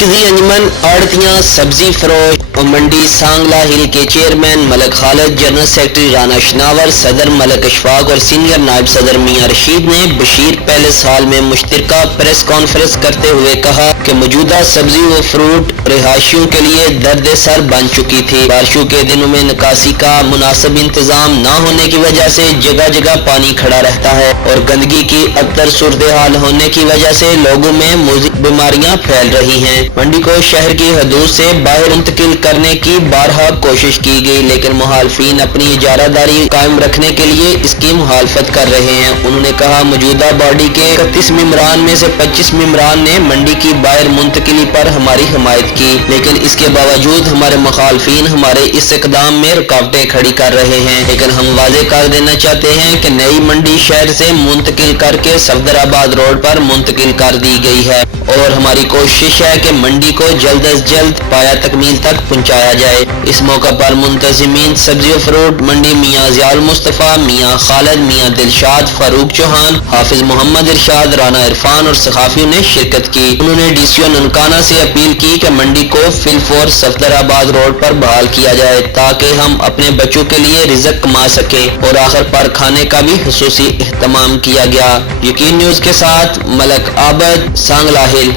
मरकजी अंजमन आड़तियां सब्जी फरोश और मंडी सांगला हिल के chairman Malik Khalid, general secretary Rana Shanawar, सदर मलक अशफाक और सीनियर नायब सदर मियां रशीद ने बशीर पैलेस हॉल में मुश्तरका प्रेस कॉन्फ्रेंस करते हुए कहा कि मौजूदा सब्जी व फ्रूट रिहायशियों के लिए दर्द सर बन चुकी थी। बारिशों के दिनों में निकासी का मुनासिब इंतजाम न होने की वजह से जगह जगह पानी खड़ा रहता है और गंदगी की अबतर सूरत हाल होने की वजह से लोगों में मुज़िक बीमारियां फैल रही हैं। मंडी को शहर की हदूद से बाहर मुंतकिल करने की बारहा कोशिश की गई, लेकिन मुखालफिन अपनी इजारादारी कायम रखने के लिए इसकी मुखालफत कर रहे हैं। उन्होंने कहा मौजूदा बॉडी के 31 मेंबरान में से 25 मेंबरान ने मंडी की बाहर मुंतकिली पर हमारी हिमायत की, लेकिन इसके बावजूद हमारे मुखालफिन हमारे इस इकदाम में रुकावटें खड़ी कर रहे हैं। लेकिन हम वाज़ेह कर देना चाहते हैं कि नई मंडी शहर से मुंतकिल करके सफदराबाद रोड पर मुंतकिल कर दी गई है और हमारी कोशिश है कि मंडी को जल्द अज जल्द पाया तकमील तक पहुंचाया जाए। इस मौका पर मुंतजिमीन सब्जी और फ्रूट मंडी मियां ज़ियाउल मुस्तफ़ा, मियां खालिद, मियां दिलशाद, फारूक चौहान, हाफिज मोहम्मद इरशाद, राना इरफान और सखाफियों ने शिरकत की। उन्होंने डीसीओ ननकाना से अपील की कि मंडी को फिलफोर सफदराबाद रोड पर बहाल किया जाए ताकि हम अपने बच्चों के लिए रिज़्क कमा सके और आखिर पर खाने का भी खुसूसी एहतमाम किया गया। यकीन न्यूज़ के साथ मलक आबद, सांगला हिल।